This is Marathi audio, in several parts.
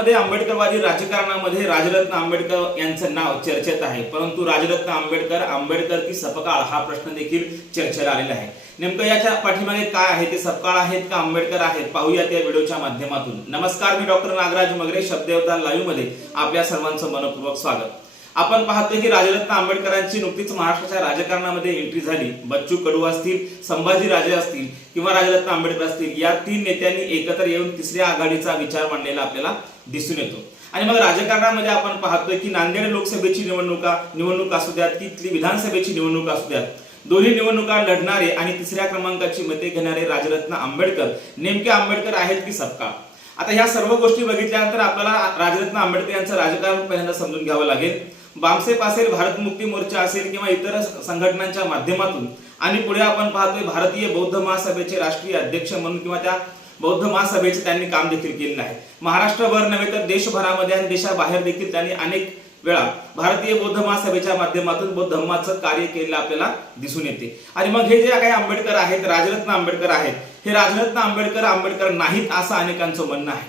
सध्या आंबेडकरवादी राजकारणामध्ये राजरत्न आंबेडकर यांचं नाव चर्चेत आहे. परंतु राजरत्न आंबेडकर आंबेडकर की सपकाळ हा प्रश्न देखील चर्चेला आलेला आहे. नेमकं याच्या पाठीमागे काय आहे? ते सपकाळ आहेत का आंबेडकर आहेत? पाहूयात या व्हिडिओच्या माध्यमातून. नमस्कार मी डॉक्टर नागराज मगरे शब्दयोद्धा लाईव्हमध्ये आपल्या सर्वांचं मनपूर्वक स्वागत. आपण पाहतोय की राजरत्न आंबेडकरांची नुकतीच महाराष्ट्राच्या राजकारणामध्ये एंट्री झाली. बच्चू कडू असतील संभाजी राजे असतील किंवा राजरत्न आंबेडकर असतील या तीन नेत्यांनी एकत्र येऊन तिसऱ्या आघाडीचा विचार मांडलेला आपल्याला दिसून येतो. आणि मग राजकारणामध्ये आपण पाहतोय की नांदेड लोकसभेची निवडणुका निवडणूक असू द्यात की इथली विधानसभेची निवडणूक असू द्यात. दोन्ही निवडणुका लढणारे आणि तिसऱ्या क्रमांकाची मते घेणारे राजरत्न आंबेडकर. नेमके आंबेडकर आहेत की सपकाळ आता ह्या सर्व गोष्टी बघितल्यानंतर आपल्याला राजरत्न आंबेडकर यांचं राजकारण पहिल्यांदा समजून घ्यावं लागेल. बामसेप असेल भारत मुक्ती मोर्चा असेल किंवा इतर संघटनांच्या माध्यमातून. आणि पुढे आपण पाहतोय भारतीय बौद्ध महासभेचे राष्ट्रीय अध्यक्ष म्हणून किंवा त्या बौद्ध महासभेचे त्यांनी काम देखील केलेलं आहे. महाराष्ट्रभर नव्हे तर देशभरामध्ये आणि देशाबाहेर देखील त्यांनी अनेक वेळा भारतीय बौद्ध महासभेच्या माध्यमातून बौद्ध धम्माचं कार्य केलेलं आपल्याला दिसून येते. आणि मग हे जे काही आंबेडकर आहेत राजरत्न आंबेडकर आहेत हे राजरत्न आंबेडकर आंबेडकर नाहीत असं अनेकांचं म्हणणं आहे.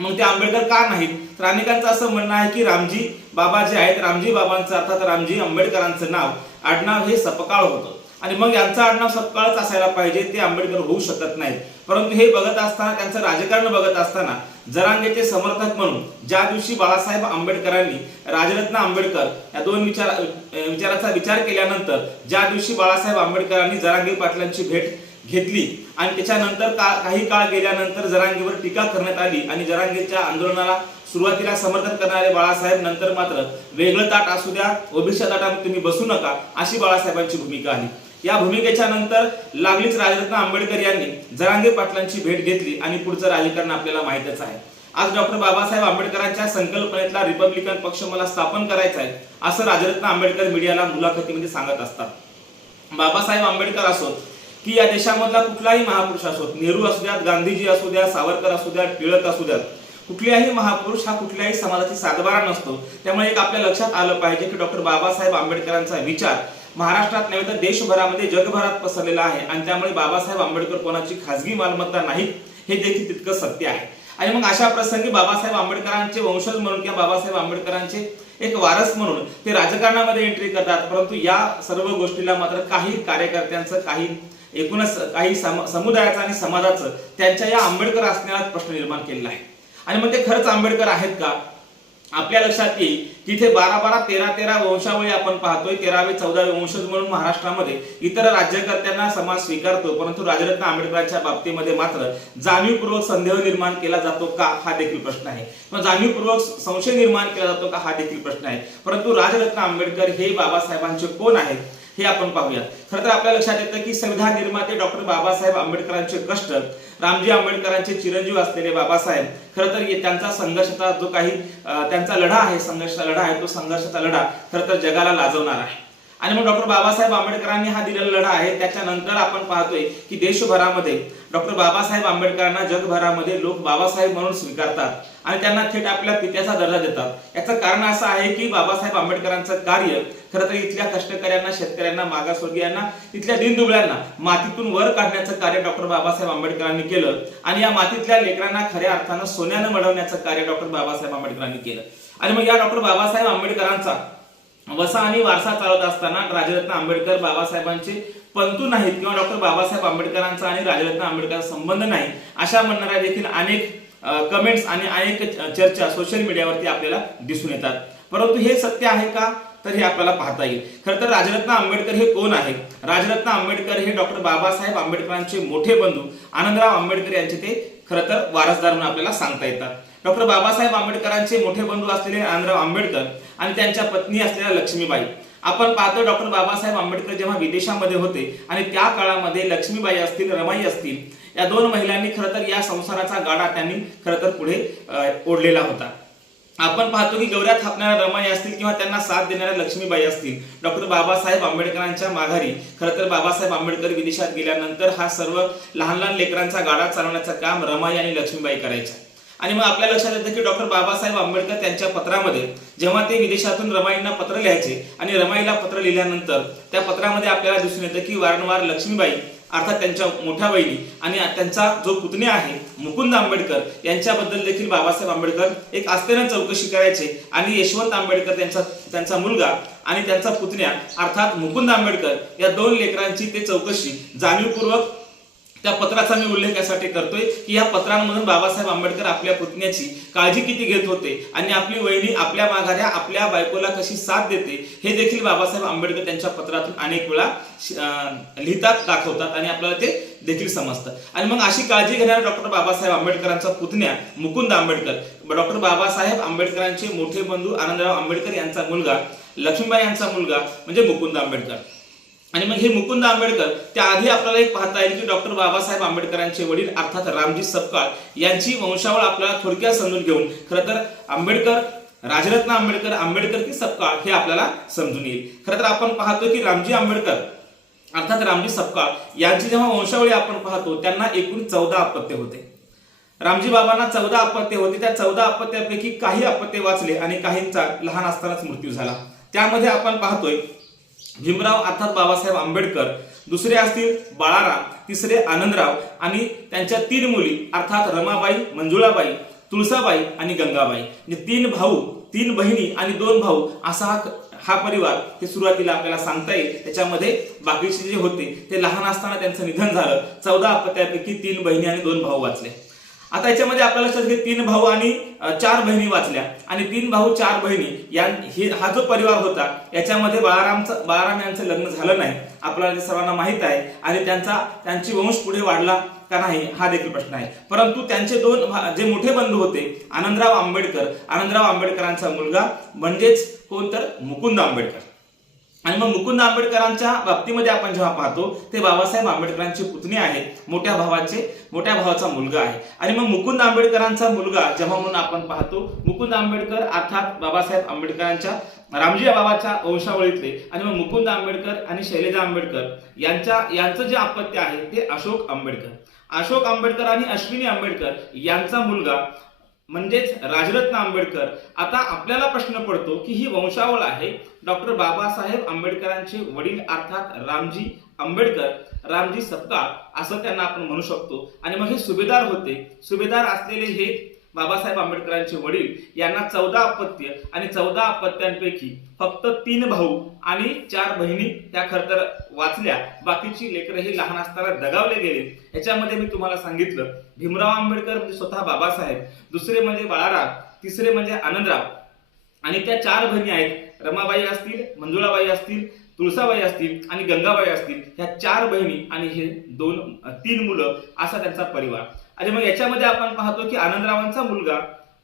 मग ते आंबेडकर का नाहीत? तर अनेकांचं असं म्हणणं आहे की रामजी बाबा जे आहेत रामजी बाबांचं अर्थात रामजी आंबेडकरांचं नाव आडनाव हे सपकाळ होतं. आणि मग यांचं आडनाव सपकाळच असायला पाहिजे ते आंबेडकर होऊ शकत नाहीत. परंतु हे बघत असताना त्यांचं राजकारण बघत असताना जरांगेचे समर्थक म्हणून ज्या दिवशी बाळासाहेब आंबेडकरांनी राजरत्न आंबेडकर या दोन विचार विचाराचा विचार केल्यानंतर ज्या दिवशी बाळासाहेब आंबेडकरांनी जरांगे पाटलांची भेट घेतली. आणि त्याच्यानंतर का काही काळ गेल्यानंतर जरांगेवर टीका करण्यात आली आणि जरांगेच्या आंदोलनाला सुरुवातीला समर्थन करणारे बाळासाहेब नंतर मात्र वेगळं ताट असू द्या ओबीसीच्या ताटामध्ये तुम्ही बसू नका अशी बाळासाहेबांची भूमिका आहे. या भूमिकेच्या नंतर लागलीच राजरत्न आंबेडकर यांनी जरांगे पाटलांची भेट घेतली आणि पुढचं राजकारण आपल्याला माहितच आहे. आज डॉक्टर बाबासाहेब आंबेडकरांच्या संकल्पनेतला रिपब्लिकन पक्ष मला स्थापन करायचा आहे असं राजरत्न आंबेडकर मीडियाला मुलाखतीमध्ये सांगत असतात. बाबासाहेब आंबेडकर असोत की या देशामधला कुठलाही महापुरुष असो नेहरू असू द्यात गांधीजी असू द्या सावरकर असू द्यात टिळक असू द्यात कुठल्याही महापुरुष हा कुठल्याही समाजाची सातबारा नसतो. त्यामुळे एक आपल्या लक्षात आलं पाहिजे की डॉक्टर बाबासाहेब आंबेडकरांचा विचार महाराष्ट्रात नव्हे तर देशभरामध्ये जगभरात पसरलेला आहे आणि त्यामुळे बाबासाहेब आंबेडकर कोणाची खासगी मालमत्ता नाही हे देखील तितकं सत्य आहे. आणि मग अशा प्रसंगी बाबासाहेब आंबेडकरांचे वंशज म्हणून किंवा बाबासाहेब आंबेडकरांचे एक वारस म्हणून ते राजकारणामध्ये एंट्री करतात परंतु या सर्व गोष्टीला मात्र काही कार्यकर्त्यांचं काही एकूणच काही सम- समुदायाचं आणि समाजाचं त्यांच्या या आंबेडकर असण्याला प्रश्न निर्माण केलेला आहे. आणि मग ते खरंच आंबेडकर आहेत का? आपल्या लक्षात येईल तिथे इथे बारा बारा तेरा तेरा वंशावळी आपण पाहतोय. तेरावे चौदावे वंशज म्हणून महाराष्ट्रामध्ये इतर राज्यकर्त्यांना समाज स्वीकारतो परंतु राजरत्न आंबेडकरांच्या बाबतीमध्ये मात्र जाणीवपूर्वक संदेह निर्माण केला जातो का हा देखील प्रश्न आहे. किंवा जाणीवपूर्वक संशय निर्माण केला जातो का हा देखील प्रश्न आहे. परंतु राजरत्न आंबेडकर हे बाबासाहेबांचे कोण आहेत? हे आपण पाहूयात. खरं तर आपल्या लक्षात येतं की संविधान निर्माते डॉक्टर बाबासाहेब आंबेडकरांचे कष्ट रामजी आंबेडकरांचे चिरंजीव असलेले बाबासाहेब खरं तर त्यांचा संघर्षाचा जो काही त्यांचा लढा आहे संघर्षाचा लढा आहे तो संघर्षाचा लढा खरं तर जगाला लाजवणार आहे. आणि मग डॉक्टर बाबासाहेब आंबेडकरांनी हा दिलेला लढा आहे त्याच्यानंतर आपण पाहतोय की देशभरामध्ये डॉक्टर बाबासाहेब आंबेडकरांना जगभरामध्ये लोक बाबासाहेब म्हणून स्वीकारतात आणि त्यांना थेट आपल्या पित्याचा दर्जा देतात. याचं कारण असं आहे की बाबासाहेब आंबेडकरांचं कार्य खरं तर इथल्या कष्टकऱ्यांना शेतकऱ्यांना मागासवर्गीयांना इथल्या दिनदुबळ्यांना मातीतून वर काढण्याचं कार्य डॉक्टर बाबासाहेब आंबेडकरांनी केलं आणि या मातीतल्या लेकरांना खऱ्या अर्थानं सोन्यानं मडवण्याचं कार्य डॉक्टर बाबासाहेब आंबेडकरांनी केलं. आणि मग या डॉक्टर बाबासाहेब आंबेडकरांचा वसा आणि वारसा चालवत असताना राजरत्न आंबेडकर बाबासाहेबांचे पंतू नाहीत किंवा डॉक्टर बाबासाहेब आंबेडकरांचा आणि राजरत्न आंबेडकर संबंध नाही अशा म्हणणाऱ्या देखील अनेक कमेंट्स आणि अनेक चर्चा सोशल मीडियावरती आपल्याला दिसून येतात. परंतु हे सत्य आहे का? तर हे आपल्याला पाहता येईल. खरं तर राजरत्न आंबेडकर हे कोण आहे राजरत्न आंबेडकर हे डॉक्टर बाबासाहेब आंबेडकरांचे मोठे बंधू आनंदराव आंबेडकर यांचे ते खरं तर वारसदार म्हणून आपल्याला सांगता येतात. डॉक्टर बाबासाहेब आंबेडकरांचे मोठे बंधू असलेले आनंदराव आंबेडकर आणि त्यांच्या पत्नी असलेल्या लक्ष्मीबाई. आपण पाहतो डॉक्टर बाबासाहेब आंबेडकर जेव्हा विदेशामध्ये होते आणि त्या काळामध्ये लक्ष्मीबाई असतील रमाई असतील या दोन महिलांनी खरं तर या संसाराचा गाडा त्यांनी खरं तर पुढे ओढलेला होता. आपण पाहतो की गौऱ्या थापणाऱ्या रमाई असतील किंवा त्यांना साथ देणाऱ्या लक्ष्मीबाई असतील डॉक्टर बाबासाहेब आंबेडकरांच्या माघारी खरं तर बाबासाहेब आंबेडकर विदेशात गेल्यानंतर हा सर्व लहान लहान लेकरांचा गाडा चालवण्याचं काम रमाई आणि लक्ष्मीबाई करायच्या. आणि मग आपल्या लक्षात येतं की डॉक्टर बाबासाहेब आंबेडकर त्यांच्या पत्रामध्ये जेव्हा ते विदेशातून रमाईंना पत्र लिहायचे आणि रमाईला पत्र लिहिल्यानंतर त्या पत्रामध्ये आपल्याला दिसून येतं की वारंवार लक्ष्मीबाई अर्थात त्यांच्या मोठ्या बहिणी आणि त्यांचा जो पुतण्या आहे मुकुंद आंबेडकर यांच्याबद्दल देखील बाबासाहेब आंबेडकर एक आस्थेनं चौकशी करायचे आणि यशवंत आंबेडकर त्यांचा त्यांचा मुलगा आणि त्यांचा पुतण्या अर्थात मुकुंद आंबेडकर या दोन लेकरांची ते चौकशी जाणीवपूर्वक त्या पत्राचा मी उल्लेख यासाठी करतोय की या पत्रांमधून बाबासाहेब आंबेडकर आपल्या पुतण्याची काळजी किती घेत होते आणि आपली वहिनी आपल्या माघाऱ्या आपल्या बायकोला कशी साथ देते हे देखील बाबासाहेब आंबेडकर त्यांच्या पत्रातून अनेक वेळा लिहितात दाखवतात आणि आपल्याला ते देखील समजतं. आणि मग अशी काळजी घेणाऱ्या डॉक्टर बाबासाहेब आंबेडकरांचा पुतण्या मुकुंद आंबेडकर. डॉक्टर बाबासाहेब आंबेडकरांचे मोठे बंधू आनंदराव आंबेडकर यांचा मुलगा लक्ष्मीबाई यांचा मुलगा म्हणजे मुकुंद आंबेडकर. आणि मग हे मुकुंद आंबेडकर त्याआधी आपल्याला एक पाहता येईल की डॉक्टर बाबासाहेब आंबेडकरांचे वडील अर्थात रामजी सपकाळ यांची वंशावळ आपल्याला थोडक्यात समजून घेऊन खरं तर आंबेडकर राजरत्न आंबेडकर आंबेडकर की सपकाळ हे आपल्याला समजून येईल. खरं तर आपण पाहतो की रामजी आंबेडकर अर्थात रामजी सपकाळ यांची जेव्हा वंशावळी आपण पाहतो त्यांना एकूण चौदा अपत्य होते. रामजी बाबांना चौदा अपत्य होते. त्या चौदा अपत्यापैकी काही अपत्य वाचले आणि काहींचा लहान असतानाच मृत्यू झाला. त्यामध्ये आपण पाहतोय भीमराव अर्थात बाबासाहेब आंबेडकर दुसरे असतील बाळाराम तिसरे आनंदराव आणि त्यांच्या तीन मुली अर्थात रमाबाई मंजुळाबाई तुळसाबाई आणि गंगाबाई. म्हणजे तीन भाऊ तीन बहिणी आणि दोन भाऊ असा हा हा परिवार हे सुरुवातीला आपल्याला सांगता येईल. त्याच्यामध्ये बाकीचे जे होते ते लहान असताना त्यांचं निधन झालं. चौदा अपत्यापैकी तीन बहिणी आणि दोन भाऊ वाचले. आता याच्यामध्ये आपल्याला लक्षात घे तीन भाऊ आणि चार बहिणी वाचल्या. आणि तीन भाऊ चार बहिणी या हा जो परिवार होता याच्यामध्ये बाळारामचं बाळाराम यांचं लग्न झालं नाही. आपल्याला सर्वांना माहीत आहे. आणि त्यांचा त्यांची वंश पुढे वाढला का नाही हा देखील प्रश्न आहे. परंतु त्यांचे दोन जे मोठे बंधू होते आनंदराव आंबेडकर आनंदराव आंबेडकरांचा मुलगा म्हणजेच कोण तर? मुकुंद आंबेडकर. आणि मग मुकुंद आंबेडकरांच्या बाबतीमध्ये आपण जेव्हा पाहतो ते बाबासाहेब आंबेडकरांचे पुतणे आहेत मोठ्या भावाचे मोठ्या भावाचा मुलगा आहे. आणि मग मुकुंद आंबेडकरांचा मुलगा जेव्हा म्हणून आपण पाहतो मुकुंद आंबेडकर अर्थात बाबासाहेब आंबेडकरांच्या रामजी बाबाच्या वंशावळीतले आणि मग मुकुंद आंबेडकर आणि शैलेजा आंबेडकर यांच्या यांचं जे अपत्य आहे ते अशोक आंबेडकर. अशोक आंबेडकर आणि अश्विनी आंबेडकर यांचा मुलगा म्हणजेच राजरत्न आंबेडकर. आता आपल्याला प्रश्न पडतो की ही वंशावळ आहे. डॉक्टर बाबासाहेब आंबेडकरांचे वडील अर्थात रामजी आंबेडकर रामजी सपकाळ असं त्यांना आपण म्हणू शकतो. आणि मग हे सुभेदार होते. सुभेदार असलेले हे बाबासाहेब आंबेडकरांचे वडील यांना चौदा अपत्य आणि चौदा अपत्यांपैकी फक्त तीन भाऊ आणि चार बहिणी त्या खर तर वाचल्या. बाकीची लेकरं ही लहान असताना दगावले गेले. याच्यामध्ये मी तुम्हाला सांगितलं भीमराव आंबेडकर म्हणजे स्वतः बाबासाहेब दुसरे म्हणजे बाळाराम तिसरे म्हणजे आनंदराव. आणि त्या चार बहिणी आहेत रमाबाई असतील मंजुळाबाई असतील तुळसाबाई असतील आणि गंगाबाई असतील. ह्या चार बहिणी आणि हे दोन तीन मुलं असा त्यांचा परिवार. आणि मग याच्यामध्ये आपण पाहतो की आनंदरावांचा मुलगा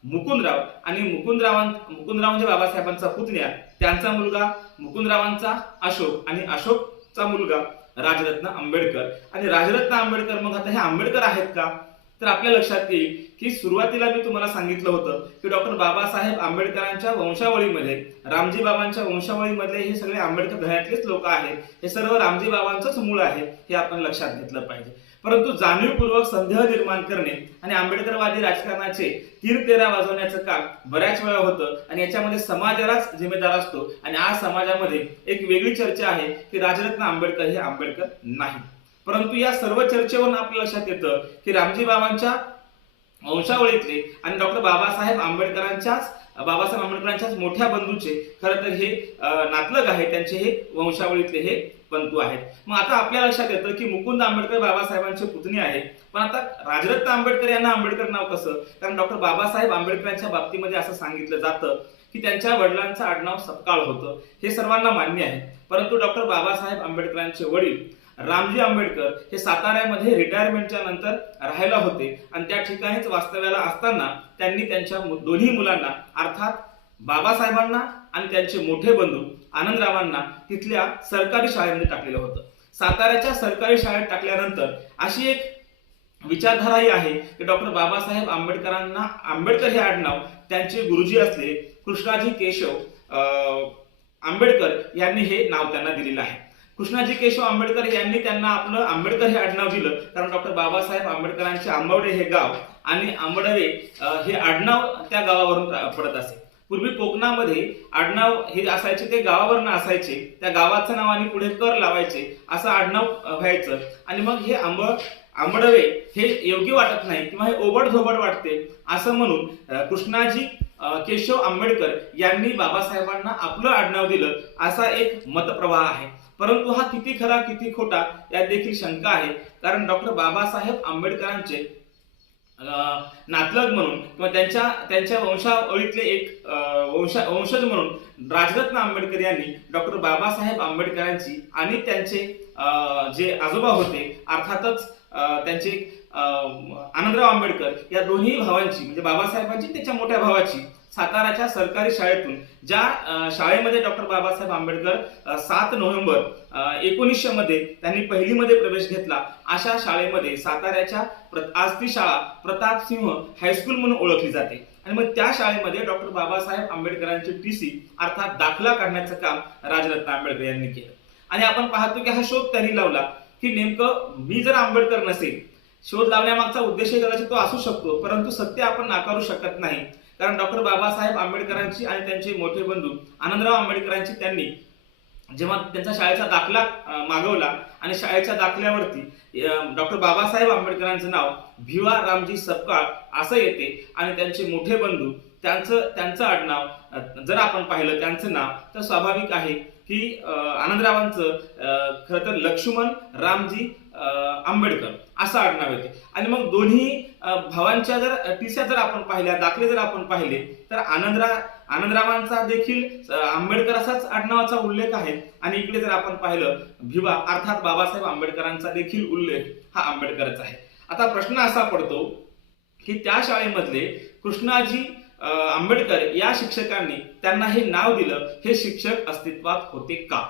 मुकुंदराव आणि मुकुंदरावां मुकुंदराव म्हणजे बाबासाहेबांचा पुतण्या. त्यांचा मुलगा मुकुंदरावांचा अशोक आणि अशोकचा मुलगा राजरत्न आंबेडकर. आणि राजरत्न आंबेडकर मग आता हे आंबेडकर आहेत का? तर आपल्या लक्षात येईल की सुरुवातीला मी तुम्हाला सांगितलं होतं की डॉक्टर बाबासाहेब आंबेडकरांच्या वंशावळीमध्ये रामजी बाबांच्या वंशावळीमध्ये हे सगळे आंबेडकर घरातलेच लोक आहेत. हे सर्व रामजी बाबांचंच मूळ आहे हे आपण लक्षात घेतलं पाहिजे. परंतु जाणीवपूर्वक संदेह निर्माण करणे आणि आंबेडकरवादी राजकारणाचे तीर तेरा वाजवण्याचं काम बऱ्याच वेळा होतं आणि याच्यामध्ये समाजालाच जिम्मेदार असतो. आणि आज समाजामध्ये एक वेगळी चर्चा आहे की राजरत्न आंबेडकर हे आंबेडकर नाही. परंतु या सर्व चर्चेवरून आपल्या लक्षात येतं की रामजी बाबांच्या वंशावळीतले आणि डॉक्टर बाबासाहेब आंबेडकरांच्याच बाबासाहेब आंबेडकरांच्याच मोठ्या बंधूचे खरं तर हे नातलग आहे त्यांचे हे वंशावळीतले हे बंधू आहेत मग आता आपल्या लक्षात येतं की मुकुंद आंबेडकर बाबासाहेबांचे पुतणे आहेत. पण आता राजरत्न आंबेडकर यांना आंबेडकर नाव कसं? कारण डॉक्टर बाबासाहेब आंबेडकरांच्या बाबतीमध्ये असं सांगितलं जातं की त्यांच्या वडिलांचं आडनाव सपकाळ होतं. हे सर्वांना मान्य आहे. परंतु डॉक्टर बाबासाहेब आंबेडकरांचे वडील रामजी आंबेडकर हे साताऱ्यामध्ये रिटायरमेंटच्या नंतर राहायला होते. आणि त्या ठिकाणीच वास्तव्याला असताना त्यांनी त्यांच्या दोन्ही मुलांना अर्थात बाबासाहेबांना आणि त्यांचे मोठे बंधू आनंदरावांना तिथल्या सरकारी शाळेमध्ये टाकलेलं होतं. साताऱ्याच्या सरकारी शाळेत टाकल्यानंतर अशी एक विचारधाराही आहे की डॉक्टर बाबासाहेब आंबेडकरांना आंबेडकर हे आडनाव त्यांचे गुरुजी असले कृष्णाजी केशव अं, आंबेडकर यांनी हे नाव त्यांना दिलेलं आहे. कृष्णाजी केशव आंबेडकर यांनी त्यांना आपलं आंबेडकर हे आडनाव दिलं. कारण डॉक्टर बाबासाहेब आंबेडकरांचे आंबवडे हे गाव आणि आंबडवे हे आडनाव त्या गावावरून पडत असे. पूर्वी कोकणामध्ये आडनाव हे असायचे ते गावावरनं असायचे. त्या गावाचं नाव आणि पुढे कर लावायचे. असं आडनाव व्हायचं. आणि मग हे आंब आंबडवे हे योग्य वाटत नाही किंवा हे ओबड झोबड वाटते. असं म्हणून कृष्णाजी केशव आंबेडकर यांनी बाबासाहेबांना आपलं आडनाव दिलं. असा एक मतप्रवाह आहे. परंतु हा किती खरा किती खोटा यात देखील शंका आहे. कारण डॉक्टर बाबासाहेब आंबेडकरांचे नातलग म्हणून किंवा त्यांच्या त्यांच्या वंशावळीतले एक वंश वंशज म्हणून राजरत्न आंबेडकर यांनी डॉक्टर बाबासाहेब आंबेडकरांची आणि त्यांचे जे आजोबा होते अर्थातच त्यांचे आनंदराव आंबेडकर या दोन्ही भावांची म्हणजे बाबासाहेबांची त्याच्या मोठ्या भावाची साताराच्या सरकारी शाळेतून ज्या शाळेमध्ये डॉक्टर बाबासाहेब आंबेडकर सात नोव्हेंबर एकोणीसशे मध्ये त्यांनी पहिलीमध्ये प्रवेश घेतला अशा शाळेमध्ये साताऱ्याच्या आज ती शाळा प्रताप सिंह हायस्कूल म्हणून ओळखली जाते. आणि मग त्या शाळेमध्ये डॉक्टर बाबासाहेब आंबेडकरांची टी सी अर्थात दाखला काढण्याचं काम राजरत्न आंबेडकर यांनी केलं. आणि आपण पाहतो की हा शोध त्यांनी लावला. की नेमकं मी जर आंबेडकर नसेल शोध लावण्यामागचा उद्देश कदाचित तो असू शकतो परंतु सत्य आपण नाकारू शकत नाही. कारण डॉक्टर बाबासाहेब आंबेडकरांची आणि त्यांचे मोठे बंधू आनंदराव आंबेडकरांची त्यांनी जेव्हा त्यांचा शाळेचा दाखला मागवला आणि शाळेच्या दाखल्यावरती डॉक्टर बाबासाहेब आंबेडकरांचं नाव भिवा रामजी सपकाळ असं येते आणि त्यांचे मोठे बंधू त्यांचं त्यांचं आडनाव जर आपण पाहिलं त्यांचं नाव तर स्वाभाविक आहे की आनंदरावांचं खरं तर लक्ष्मण रामजी अं, आंबेडकर असं आडनाव येते. आणि मग दोन्ही भावांच्या जर टिस्या जर आपण पाहिल्या दाखले जर आपण पाहिले तर आनंदरा आनंदरावांचा देखील आंबेडकर असाच आडनावाचा उल्लेख आहे. आणि इकडे जर आपण पाहिलं भिवा अर्थात बाबासाहेब आंबेडकरांचा देखील उल्लेख हा आंबेडकरचा आहे. आता प्रश्न असा पडतो की त्या शाळेमधले कृष्णाजी आंबेडकर या शिक्षकांनी त्यांना हे नाव दिलं हे शिक्षक अस्तित्वात होते का?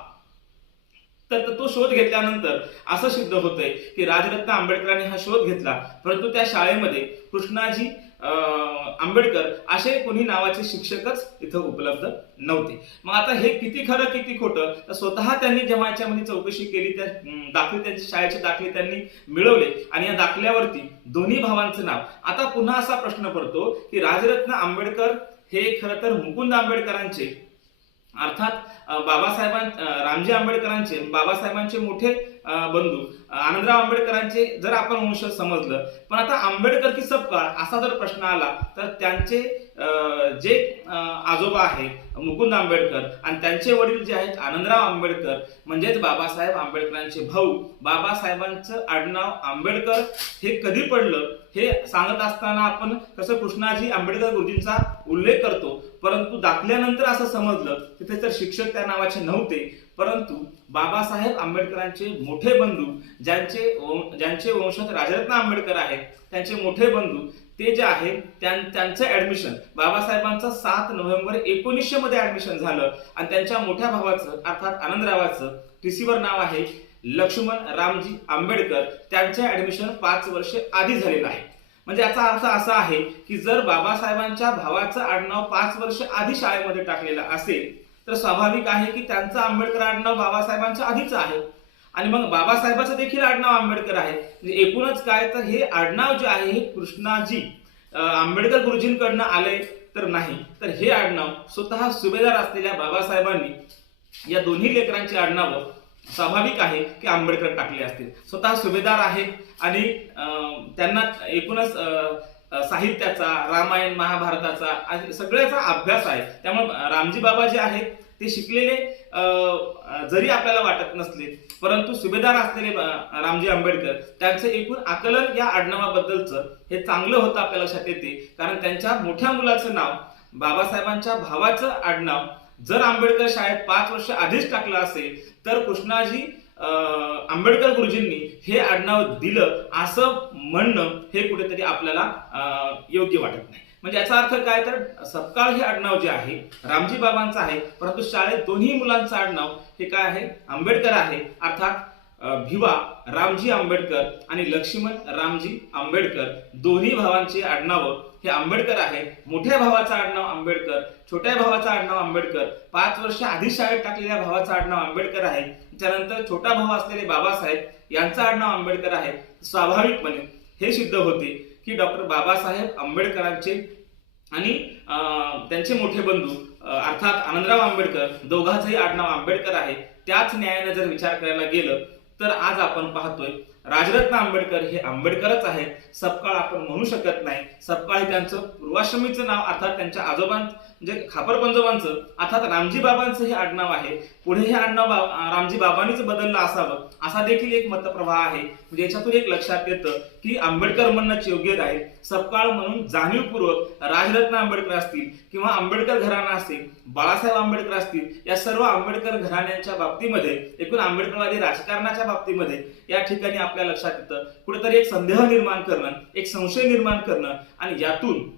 तर तो शोध घेतल्यानंतर असं सिद्ध होतंय की राजरत्न आंबेडकरांनी हा शोध घेतला परंतु त्या शाळेमध्ये कृष्णाजी आंबेडकर असे कोणी नावाचे शिक्षकच इथं उपलब्ध नव्हते. मग आता हे किती खरं किती खोटं तर स्वतः त्यांनी जेव्हा याच्यामध्ये चौकशी केली त्या दाखले त्यांचे शाळेचे दाखले त्यांनी मिळवले आणि या दाखल्यावरती दोन्ही भावांचं नाव. आता पुन्हा असा प्रश्न पडतो की राजरत्न आंबेडकर हे खरं तर मुकुंद आंबेडकरांचे अर्थात बाबासाहेबां रामजी आंबेडकरांचे बाबासाहेबांचे मोठे बंधू. आनंदराव आंबेडकरांचे जर आपण वंश समजलं पण आता आंबेडकर की सबकाळ असा जर प्रश्न आला तर त्यांचे जे आजोबा आहेत मुकुंद आंबेडकर आणि त्यांचे वडील जे आहेत आनंदराव आंबेडकर म्हणजेच बाबासाहेब आंबेडकरांचे भाऊ बाबासाहेबांचं आडनाव आंबेडकर हे कधी पडलं हे सांगत असताना आपण कसं कृष्णाजी आंबेडकर गुरुजींचा उल्लेख करतो परंतु दाखल्यानंतर असं समजलं तिथे तर शिक्षक त्या नावाचे नव्हते परंतु बाबासाहेब आंबेडकरांचे मोठे बंधू ज्यांचे ज्यांचे वंशज राजरत्न आंबेडकर आहेत त्यांचे मोठे बंधू ते जे आहेत त्यां- त्यांचं ऍडमिशन बाबासाहेबांचं सात नोव्हेंबर एकोणीसशे मध्ये ऍडमिशन झालं. आणि त्यांच्या मोठ्या भावाचं अर्थात आनंदरावाचं रिसिव्हर नाव आहे लक्ष्मण रामजी आंबेडकर. त्यांचे ऍडमिशन पाच वर्षे आधी झालेलं आहे. म्हणजे याचा अर्थ असा आहे की जर बाबासाहेबांच्या भावाचं आडनाव पाच वर्ष आधी शाळेमध्ये टाकलेलं असेल तर स्वाभाविक आहे की त्यांचं आंबेडकर आडनाव बाबासाहेबांच्या आधीच आहे. आणि मग बाबासाहेबाचं देखील आडनाव आंबेडकर आहे. एकूणच काय तर हे आडनाव जे आहे हे कृष्णाजी आंबेडकर गुरुजींकडनं आले तर नाही. तर हे आडनाव स्वतः सुभेदार असलेल्या बाबासाहेबांनी या दोन्ही लेकरांची आडनावं स्वाभाविक आहे की आंबेडकर टाकले असतील. स्वतः सुभेदार आहेत आणि अं, त्यांना एकूणच साहित्याचा रामायण महाभारताचा आणि सगळ्याचा अभ्यास आहे. त्यामुळे रामजी बाबा जे आहेत ते शिकलेले जरी आपल्याला वाटत नसले परंतु सुभेदार असलेले रामजी आंबेडकर त्यांचं एकूण आकलन या आडनावाबद्दलचं हे चांगलं होतं आपल्या लक्षात येते. कारण त्यांच्या मोठ्या मुलाचं नाव बाबासाहेबांच्या भावाचं आडनाव जर आंबेडकर शाळेत पाच वर्ष आधीच टाकलं असेल तर कृष्णाजी आंबेडकर गुरुजींनी हे आडनाव दिलं असं म्हणणं हे कुठेतरी आपल्याला योग्य वाटत नाही. म्हणजे याचा अर्थ काय तर सपकाळ हे आडनाव जे आहे रामजी बाबांचं आहे परंतु शाळेत दोन्ही मुलांचं आडनाव हे काय आहे? आंबेडकर आहे. अर्थात भिवा रामजी आंबेडकर आणि लक्ष्मण रामजी आंबेडकर दोन्ही भावांची आडनावं हे आंबेडकर आहे. मोठ्या भावाचं आडनाव आंबेडकर छोट्या भावाचं आडनाव आंबेडकर. पाच वर्ष आधी शाळेत टाकलेल्या भावाचं आडनाव आंबेडकर आहे. त्यानंतर छोटा भाऊ असलेले बाबासाहेब यांचं आडनाव आंबेडकर आहे. स्वाभाविकपणे हे सिद्ध होते की डॉक्टर बाबासाहेब आंबेडकरांचे आणि अं, त्यांचे मोठे बंधू अर्थात आनंदराव आंबेडकर दोघांचंही आडनाव आंबेडकर आहे. त्याच न्यायाने जर विचार करायला गेलं तर आज आपण पाहतोय राजरत्न आंबेडकर हे आंबेडकरच आहेत. सपकाळ आपण म्हणू शकत नाही. सपकाळ हे त्यांचं पूर्वाश्रमीचं नाव अर्थात त्यांच्या आजोबां म्हणजे खापर पंजोबांचं अर्थात रामजी बाबांचं हे आडनाव आहे. पुढे हे आडनाव बा- रामजी बाबांनीच बदललं असावं असा देखील एक मतप्रवाह आहे. म्हणजे याच्यातून एक लक्षात येतं की आंबेडकर म्हणणंच योग्य आहे सपकाळ म्हणून जाणीवपूर्वक राजरत्न आंबेडकर असतील किंवा आंबेडकर घराणा असतील बाळासाहेब आंबेडकर असतील या सर्व आंबेडकर घराण्यांच्या बाबतीमध्ये एकूण आंबेडकरवादी राजकारणाच्या बाबतीमध्ये या ठिकाणी आपल्या लक्षात येतं. कुठेतरी एक संदेह निर्माण करणं एक संशय निर्माण करणं आणि यातून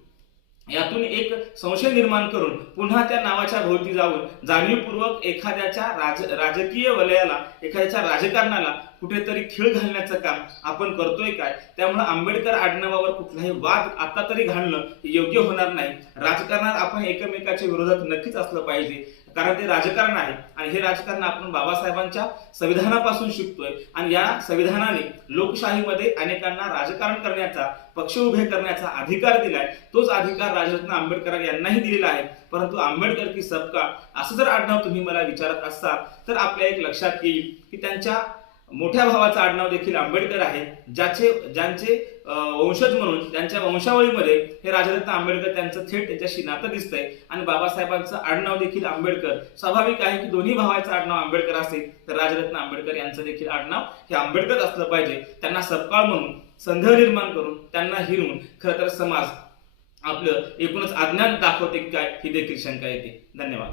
यातून एक संशय निर्माण करून पुन्हा त्या नावाच्या भोवती जाऊन जाणीवपूर्वक एखाद्याच्या राज राजकीय वलयाला एखाद्याच्या राजकारणाला कुठेतरी खिळ घालण्याचं काम आपण करतोय काय? त्यामुळे आंबेडकर आडनावावर कुठलाही वाद आता तरी घालणं योग्य होणार नाही. राजकारणात आपण एकमेकाच्या विरोधात नक्कीच असलं पाहिजे. कारण ते राजकारण आहे आणि हे राजकारण आपण बाबासाहेबांच्या संविधानापासून शिकतोय. आणि या संविधानाने लोकशाहीमध्ये अनेकांना राजकारण करण्याचा पक्ष उभे करण्याचा अधिकार दिलाय. तोच अधिकार राजरत्न आंबेडकर यांनाही दिलेला आहे. परंतु आंबेडकर की सबका असं जर आडनाव तुम्ही मला विचारत असाल तर आपल्या एक लक्षात येईल की त्यांच्या मोठ्या भावाचं आडनाव देखील आंबेडकर आहे. ज्याचे ज्यांचे वंशज म्हणून त्यांच्या वंशावळीमध्ये हे राजरत्न आंबेडकर त्यांचं थेट त्याच्याशी नातं दिसतंय. आणि बाबासाहेबांचं आडनाव देखील आंबेडकर. स्वाभाविक आहे की दोन्ही भावाचं आडनाव आंबेडकर असेल तर राजरत्न आंबेडकर यांचं देखील आडनाव हे आंबेडकर असलं पाहिजे. त्यांना सपकाळ म्हणून संदेह निर्माण करून त्यांना हिरून खरं तर समाज आपलं एकूणच अज्ञान दाखवते काय ही देखील शंका येते. धन्यवाद.